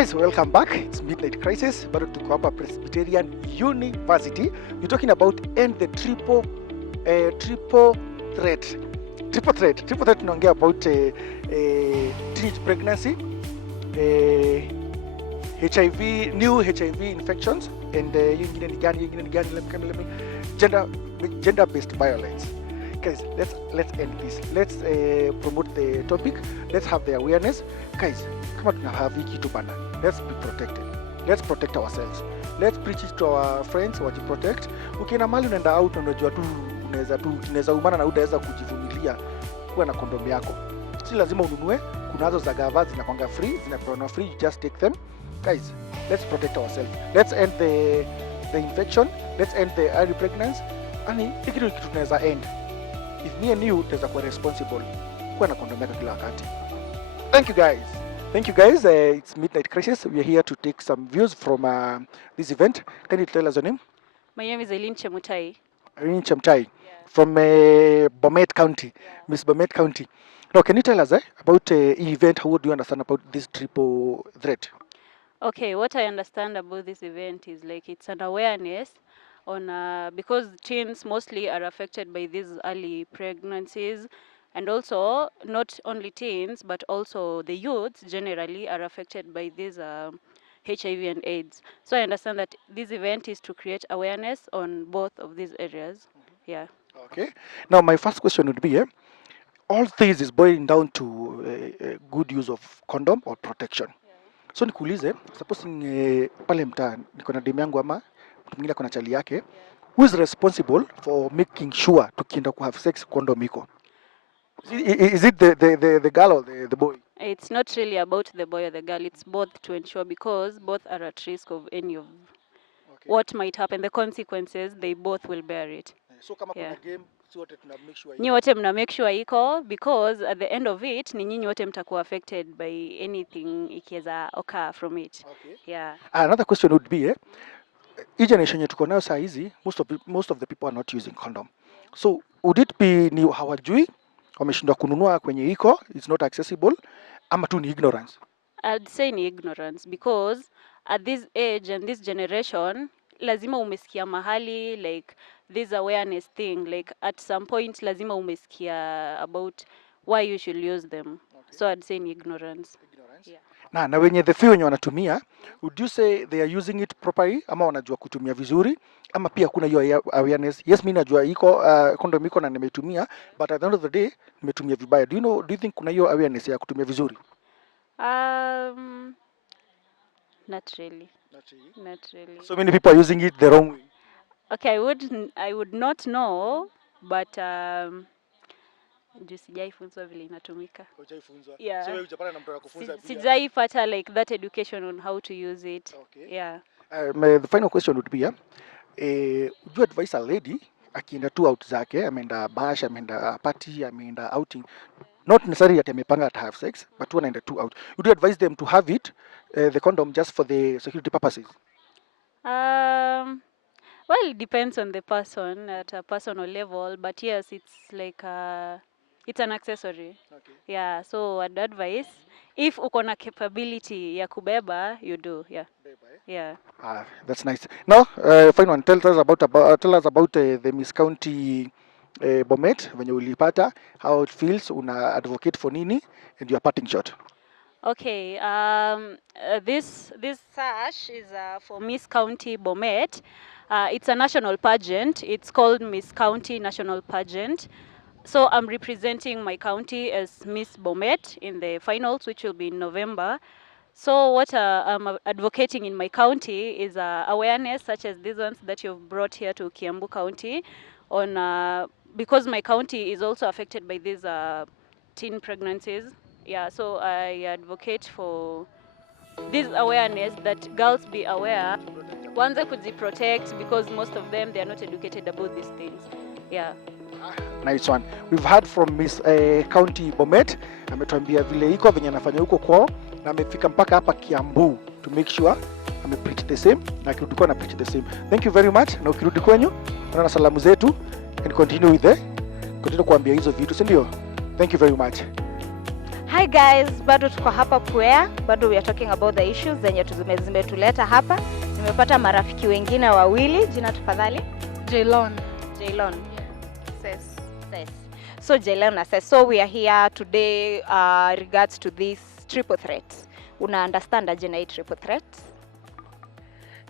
Guys, welcome back. It's Midnight Crisis, bado tuko hapa Presbyterian University. We're talking about end the triple threat. Triple threat tunaongea about teenage pregnancy, HIV, new HIV infections, and gender-based violence. Guys, let's end this. Let's promote the topic. Let's have the awareness. Guys, kama tunahave kitu bana, let's be protected. Let's protect ourselves. Let's preach it to our friends, wajiprotect. Ukienda mali unaenda out, unajua tu unaweza umana na utaweza kujivumilia kuwa na kondom yako. Si lazima ununue, kunazo za gava zinakwanga free, zinapewa free, you just take them. Guys, let's protect ourselves. Let's end the infection. Let's end the early pregnancy. Ani kitu tunaweza end. If me and you tunaweza kuwa responsible kuwa na kondom yako kila wakati. Thank you guys. It's Midnight Crisis. We are here to take some views from this event. Can you tell us your name? My name is Eileen Chemutai. Eileen Chemutai, yeah. From Bomet County, yeah. Miss Bomet County. Now, can you tell us about event? How do you understand about this triple threat? Okay, what I understand about this event is like it's an awareness on because teens mostly are affected by these early pregnancies. And also, not only teens, but also the youths generally are affected by this HIV and AIDS. So I understand that this event is to create awareness on both of these areas. Mm-hmm. Yeah. Okay. Now, my first question would be, all this is boiling down to good use of condom or protection. Yeah. So nikuulize, supposing pale mtaa niko na demu yangu ama mtu mwingine ako na chali yake, yeah. Who is responsible for making sure tukienda ku have sex condom iko? Is it the girl or the boy? It's not really about the boy or the girl. It's both to ensure, because both are at risk of any of what might happen. The consequences, they both will bear it. So kama kuna game, si wote tuna make sure iko. Nyi wote mna make sure iko, because at the end of it, ni nyinyi wote mtakuwa affected by anything ikiweza occur from it. Okay. Yeah. Another question would be, hii generation yetu tuko nayo saa hizi, most of the people are not using condom. So would it be ni hawajui, wameshindwa kununua kwenye iko, it's not accessible, ama tu ni ignorance? I'd say ni ignorance, because at this age and this generation, lazima umesikia mahali, like this awareness thing, like at some point lazima umesikia about why you should use them. Okay. So I'd say ni ignorance. Yeah. Na wenye the few wenye wanatumia, would you say they are using it properly, ama wanajua kutumia vizuri, ama pia kuna hiyo awareness? Yes, mimi najua iko condom iko na nimetumia, but at the end of the day nimetumia vibaya. Do you think kuna hiyo awareness ya kutumia vizuri? Not really. So many people are using it the wrong way. Okay, I would not know, but sijaifunzwa vile inatumika. Yeah. So hujapata na mtu anakufunza pia. Sijaipata like that education on how to use it. Okay. Yeah. The final question would be, would you advise a lady akienda tu out zake, ameenda bash, ameenda party, ameenda outing, not necessarily that amepanga to have sex, but when anaenda tu out, would you advise them to have it, the condom, just for the security purposes? Well, it depends on the person at a personal level, but yes, it's like it's an accessory. Okay. Yeah, so I'd advise, if uko na capability ya kubeba, you do. Yeah. Yeah. That's nice. Now, final one, tell us about the Miss County Bomet, when you ulipata, how it feels, una advocate for nini, and your parting shot. Okay, this sash is for Miss County Bomet. It's a national pageant. It's called Miss County National Pageant. So I'm representing my county as Miss Bomet in the finals, which will be in November. So what I'm advocating in my county is awareness such as these ones that you've brought here to Kiambu County, on because my county is also affected by these teen pregnancies. Yeah, so I advocate for this awareness, that girls be aware. Wanze kujiprotect, because most of them, they are not educated about these things. Yeah. Nice one. We've heard from Miss County Bomet. Ametuambia vile iko venye anafanya huko kwao, na amefika mpaka hapa Kiambu to make sure preach the same, na kirudi kwa na preach the same. Thank you very much. Na ukirudi kwenyu na salamu zetu, and continue kuambia hizo vitu, si ndio? Thank you very much. Hi guys, bado tuko hapa Puea, bado we are talking about the issues zenye zimetuleta hapa. Nimepata marafiki wengine wawili, jina tafadhali? Jaylon. Jaylon. Says. Ses. So Jaylon na Ses. So we are here today regards to this triple threat. Una understand aje na hii triple threat?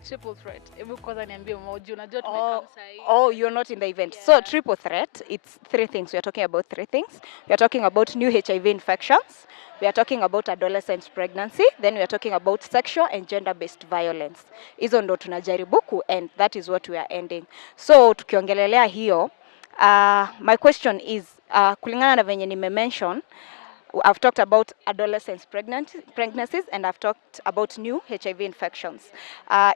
Triple threat. Hebu kwanza niambie mmoja, unajua tumekaa sahi. Oh, you're not in the event. Yeah. So triple threat, it's three things. We are talking about three things. We are talking about new HIV infections. We are talking about adolescent pregnancy. Then we are talking about sexual and gender-based violence. Hizo ndo tunajaribu and that is what we are ending. So tukiongelelea hiyo, my question is, kulingana na venye nime-mention, I've talked about adolescent pregnancies and I've talked about new HIV infections.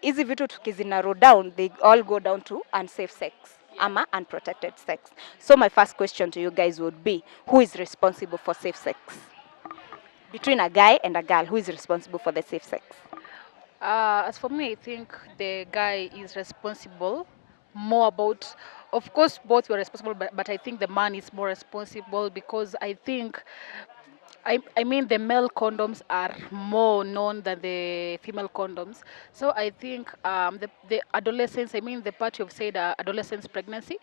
Hizi vitu tukizinarow down, they all go down to unsafe sex, ama unprotected sex. So my first question to you guys would be, who is responsible for safe sex? Between a guy and a girl, who is responsible for the safe sex? As for me, I think the guy is responsible more about, of course, both were responsible, but I think the man is more responsible because I think, I mean, the male condoms are more known than the female condoms. So I think the adolescents, I mean, the part you've said adolescence pregnancy,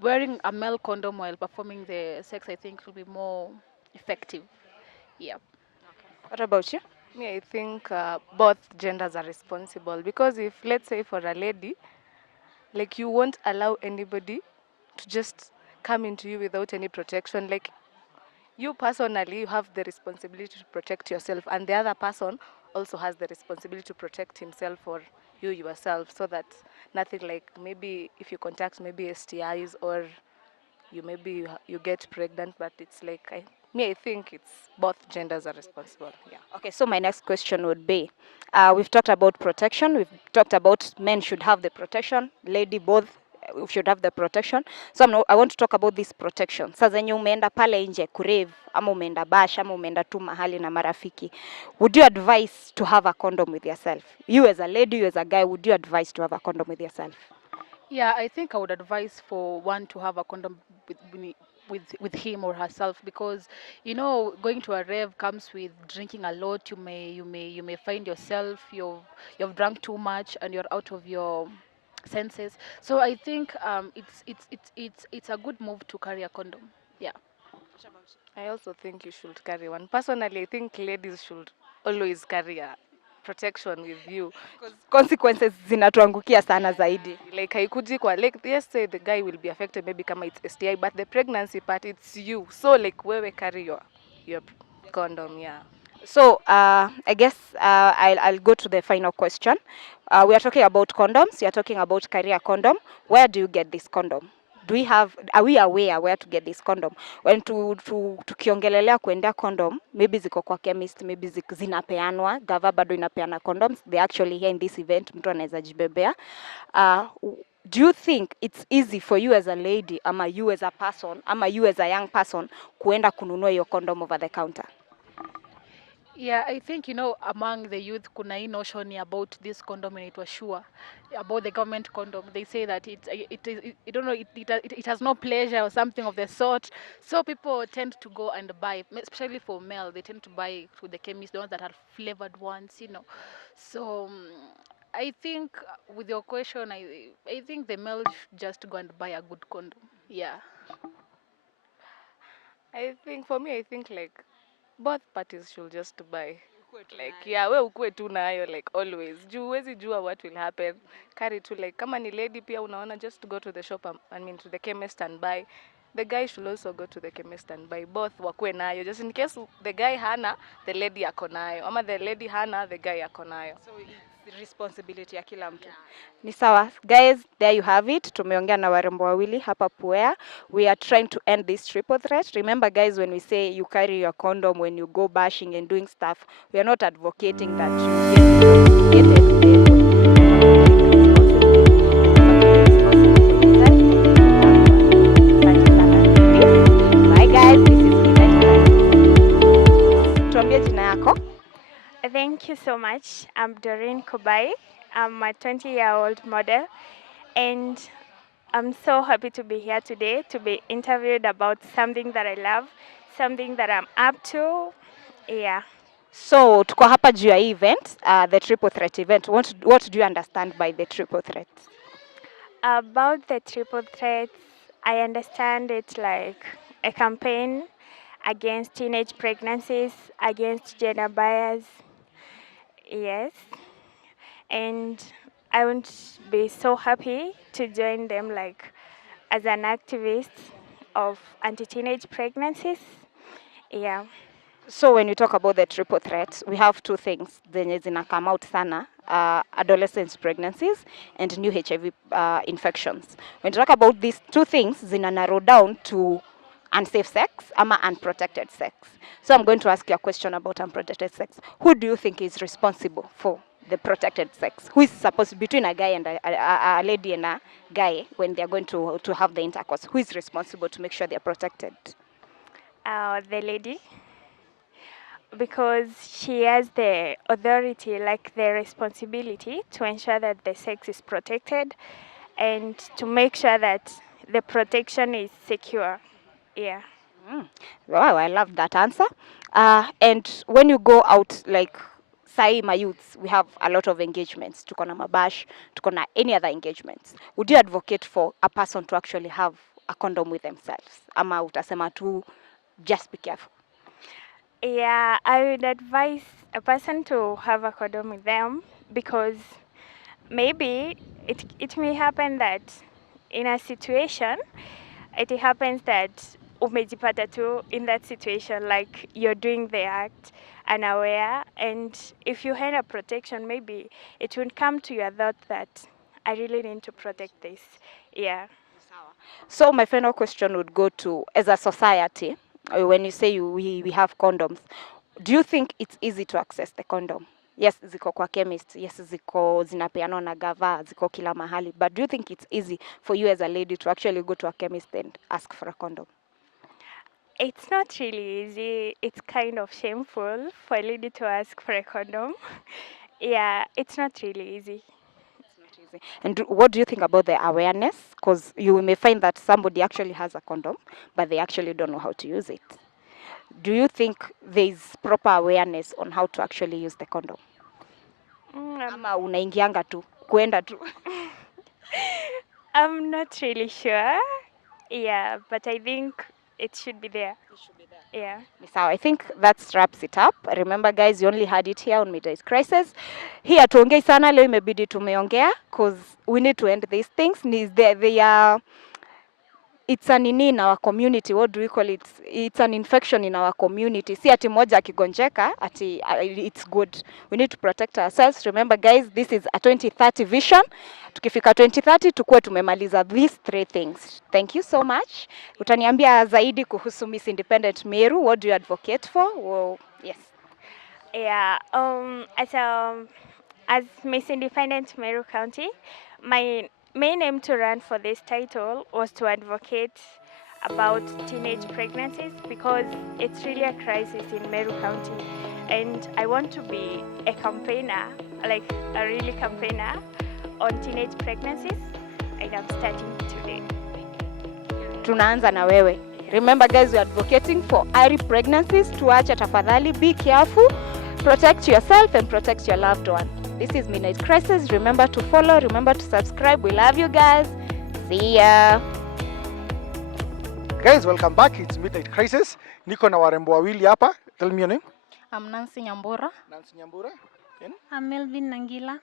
wearing a male condom while performing the sex, I think will be more effective. Yeah. What about you? Me, I think both genders are responsible because if, let's say, for a lady, like you won't allow anybody to just come into you without any protection. Like you personally, you have the responsibility to protect yourself, and the other person also has the responsibility to protect himself or you yourself, so that nothing like maybe if you contact maybe STIs or you maybe you get pregnant, but it's like I think it's both genders are responsible. Yeah. Okay, so my next question would be, we've talked about protection, we've talked about men should have the protection, lady both should have the protection. So I want to talk about this protection. Sasa zenye umeenda pale nje kurave, ama umeenda bash, ama umeenda tu mahali na marafiki, would you advise to have a condom with yourself? You as a lady, you as a guy, would you advise to have a condom with yourself? Yeah, I think I would advise for one to have a condom with him or herself because going to a rave comes with drinking a lot. You may find yourself you've drunk too much and you're out of your senses. So I think it's a good move to carry a condom. Yeah. I also think you should carry one. Personally, I think ladies should always carry a protection with you. Consequences zinatuangukia sana zaidi. Like haikuji kwa like yes say the guy will be affected maybe kama it's STI, but the pregnancy part it's you. So like wewe carry your condom, yeah. So I guess I'll go to the final question. We are talking about condoms. You are talking about career condom. Where do you get this condom? Are we aware where to get this condom? When tukiongelelea kuendea condom, maybe ziko kwa chemist, maybe zinapeanwa, gava bado inapeana condoms. They actually here in this event, mtu anaweza jibebea. Do you think it's easy for you as a lady, ama you as a person, ama you as a young person, kuenda kununua your condom over the counter? Yeah, I think among the youth kuna hii notion about this condom inaitwa sure, about the government condom. They say that it don't know it has no pleasure or something of the sort. So people tend to go and buy, especially for male, they tend to buy to the chemist the ones that are flavored ones. So I think with your question, I think the male should just go and buy a good condom. Yeah. I think for me I think like both parties should just buy. Like yeah, we ukue tu nayo like always. Juu huwezi jua what will happen. Carry tu like kama ni lady pia unaona just go to the shop I mean to the chemist and buy. The guy should also go to the chemist and buy. Both wakue nayo just in case the guy hana, the lady ako nayo. Ama the lady hana, the guy ako nayo. So it's the responsibility ya kila mtu. Ni sawa. Guys, there you have it. Tumeongea na warembo wawili hapa Puea. We are trying to end this triple threat. Remember guys, when we say you carry your condom when you go bashing and doing stuff, we are not advocating that you get intoxicated. Bye guys, this is Tuambie jina yako. Thank you so much. I'm Doreen Kobai. I'm a 20-year-old model, and I'm so happy to be here today to be interviewed about something that I love, something that I'm up to. Yeah. So tuko hapa juu ya hii event, the triple threat event. What do you understand by the triple threat? About the triple threats, I understand it's like a campaign against teenage pregnancies, against gender bias. Yes. And I would be so happy to join them like as an activist of anti-teenage pregnancies. Yeah. So when you talk about the triple threat, we have two things zenye zina come out sana, adolescent pregnancies and new HIV infections. When you talk about these two things, zina narrow down to unsafe sex ama unprotected sex. So I'm going to ask you a question about unprotected sex. Who do you think is responsible for the protected sex? Who is supposed, between a guy and a lady and a guy, when they're going to have the intercourse, who is responsible to make sure they're protected? The lady, because she has the authority, like the responsibility to ensure that the sex is protected and to make sure that the protection is secure. Yeah. Wow, I love that answer. And when you go out, like, sai my youths, we have a lot of engagements. Tuko na mabash, tuko na any other engagements. Would you advocate for a person to actually have a condom with themselves? Ama utasema tu, just be careful. Yeah, I would advise a person to have a condom with them because maybe it may happen that in a situation, it happens that umejipata tu in that situation, like you're doing the act unaware, and if you had a protection, maybe it would come to your thought that I really need to protect this. Yeah. So my final question would go to, as a society, when you say we have condoms, do you think it's easy to access the condom? Yes, ziko kwa chemist. Yes, ziko zinapeanwa na gava, ziko kila mahali. But do you think it's easy for you as a lady to actually go to a chemist and ask for a condom? It's not really easy. It's kind of shameful for a lady to ask for a condom. Yeah, it's not really easy. And what do you think about the awareness? Because you may find that somebody actually has a condom, but they actually don't know how to use it. Do you think there is proper awareness on how to actually use the condom? Ama unaingianga tu, kuenda tu. I'm not really sure. Yeah, but I think it should be there. Yeah. So I think that wraps it up. Remember guys, you only had it here on Midnight Crisis. Here tuongei sana, leo imebidi tumeongea because we need to end these things. They are, it's an in our community. What do we call it? It's an infection in our community. Si ati moja akigonjeka, ati it's good. We need to protect ourselves. Remember guys, this is a 2030 vision. Tukifika 2030 tukuwe tumemaliza these three things. Thank you so much. Utaniambia zaidi kuhusu Miss Independent Meru. What do you advocate for? Well, yes. Yeah. As Miss Independent Meru County, my main aim to run for this title was to advocate about teenage pregnancies because it's really a crisis in Meru County, and I want to be a campaigner, like a really campaigner on teenage pregnancies, and I'm starting today. Tunaanza na wewe. Remember guys, we're advocating for early pregnancies. Tuache tafadhali, be careful, protect yourself and protect your loved one. This is Midnight Crisis. Remember to follow, remember to subscribe. We love you guys. See ya. Guys, welcome back. It's Midnight Crisis. Niko na warembo wawili hapa. Tell me your name. I'm Nancy Nyambura. Nancy Nyambura. And I'm Melvin Nangila.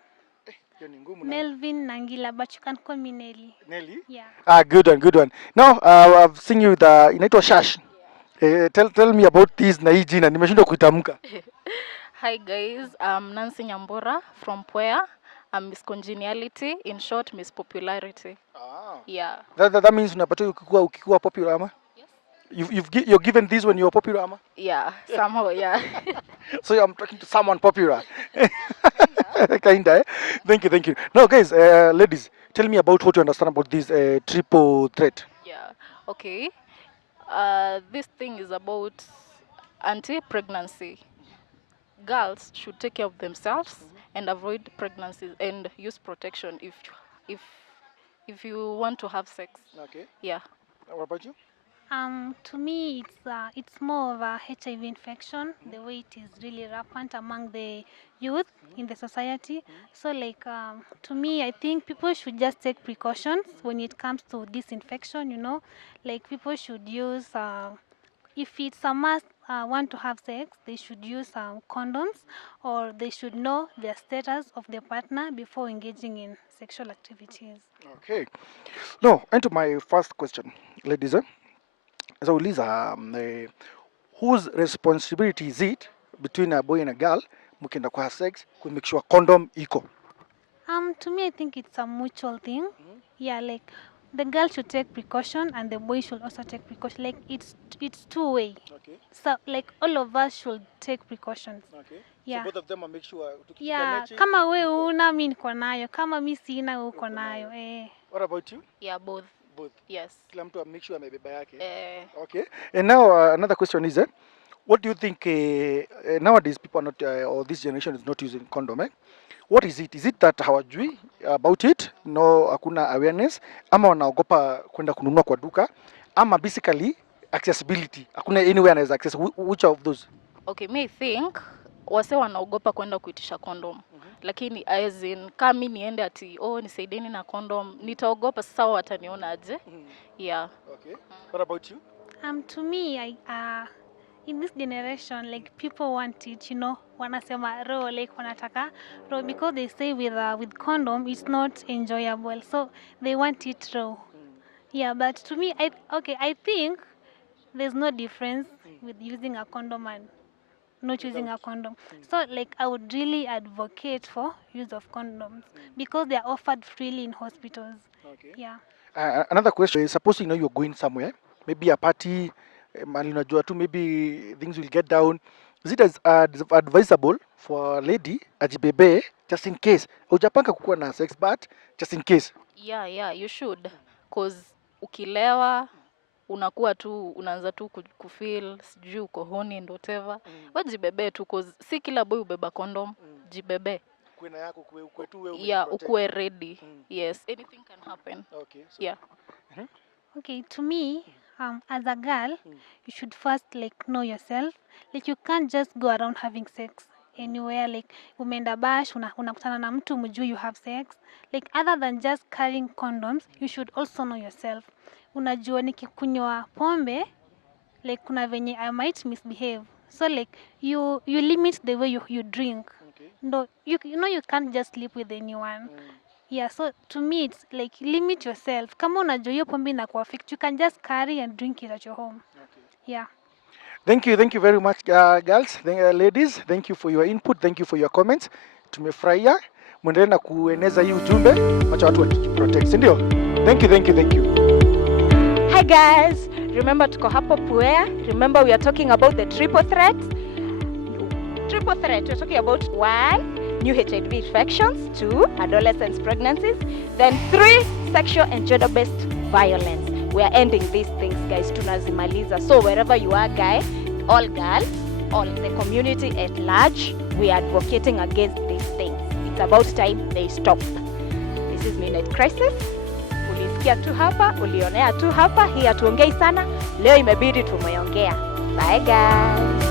hiyo ni ngumu. Melvin Nangila, but you can call me Nelly. Nelly. Yeah. Good one, good one. Now, I've seen you with inaitwa Shash. Tell me about this na hii jina. Nimeshindwa kuitamka. Hi guys, I'm Nancy Nyambura from Pwea. I'm Miss Congeniality, in short, Miss Popularity. Yeah. That means unapata ukikuwa popular ama? Yes. You're given this when you're popular ama? Yeah, somehow, yeah. So I'm talking to someone popular. Kinda, eh? Thank you. Now guys, ladies, tell me about what you understand about this triple threat. Yeah, okay. This thing is about anti-pregnancy. Girls should take care of themselves and avoid pregnancies and use protection if you want to have sex. Okay. Yeah. What about you? To me, it's more of a HIV infection. The way it is really rampant among the youth in the society. So, like, to me, I think people should just take precautions when it comes to this infection. Like people should use, if it's a must, want to have sex, they should use condoms, or they should know the status of their partner before engaging in sexual activities. Okay. No, into my first question, ladies. So, Lisa, whose responsibility is it between a boy and a girl, mkienda kwa sex, to make sure condom iko? To me, I think it's a mutual thing. Yeah, like the girl should take precaution and the boy should also take precaution. Like it's two way. Okay. So like all of us should take precautions. Okay. Yeah. So both of them make sure tukifika Yeah, mechi. kama we una mi niko nayo, kama mi sina we uko nayo. What about you? Yeah, both. Both. Yes. Kila mtu make sure amebeba yake. Uh, Okay. And now another question is, what do you think nowadays people are not, or this generation is not using condom? What is it? Is it that hawajui about it? No, hakuna awareness, ama wanaogopa kwenda kununua kwa duka, ama basically accessibility, hakuna anywhere anaweza access? Which of those? okay, me think wase wanaogopa kwenda kuitisha condom. Lakini as in kama mimi niende ati nisaidieni na condom, nitaogopa sasa wataniona aje? Yeah. Okay. What about you? To me, in this generation, like people want it, wanasema raw, like wanataka raw, because they say with condom it's not enjoyable, so they want it raw. Yeah, but to me, I think there's no difference with using a condom and not using a condom. So like I would really advocate for use of condoms because they are offered freely in hospitals. Okay. Yeah. Another question is, suppose you're going somewhere, maybe a party, mali unajua tu, maybe things will get down. Is it as advisable for a lady ajibebe just in case? Hujapanga kukuwa na sex, but just in case. Yeah, you should. Cause ukilewa unakuwa tu unaanza tu kufeel sijui uko horny and whatever. Wajibebe tu, cause si kila boy ubeba condom. Jibebe. Kwena yako kwe tu wewe. Yeah, ukue ready. Yes, anything can happen. Okay. So, Yeah. Okay, to me, as a girl, you should first like know yourself. Like you can't just go around having sex anywhere. Like umeenda bash, unakutana na mtu mjui you have sex. Like other than just carrying condoms, you should also know yourself. Unajua nikikunywa pombe, like kuna venye I might misbehave. So like you limit the way you drink. Okay. No, you can't just sleep with anyone. Yeah, so to me it's like limit yourself. Kama unajua hiyo pombe inakuwa affect, you can just carry and drink it at your home. Okay. Yeah. Thank you very much, girls, ladies. Thank you for your input. Thank you for your comments. Tumefurahia. Muendelee na kueneza hii ujumbe, acha watu wajiprotect, si ndio? Thank you. Hi guys, remember tuko hapo Puea. Remember we are talking about the triple threat. We're talking about 1, new HIV infections, 2, adolescents pregnancies, then 3, sexual and gender-based violence. We are ending these things, guys. Tunazimaliza. So wherever you are, guy, all girl, all the community at large, we are advocating against these things. It's about time they stop. This is Midnight Crisis. Ulisikia tu hapa, ulionea tu hapa, hii hatuongei sana. Leo imebidi tumeongea. Bye guys.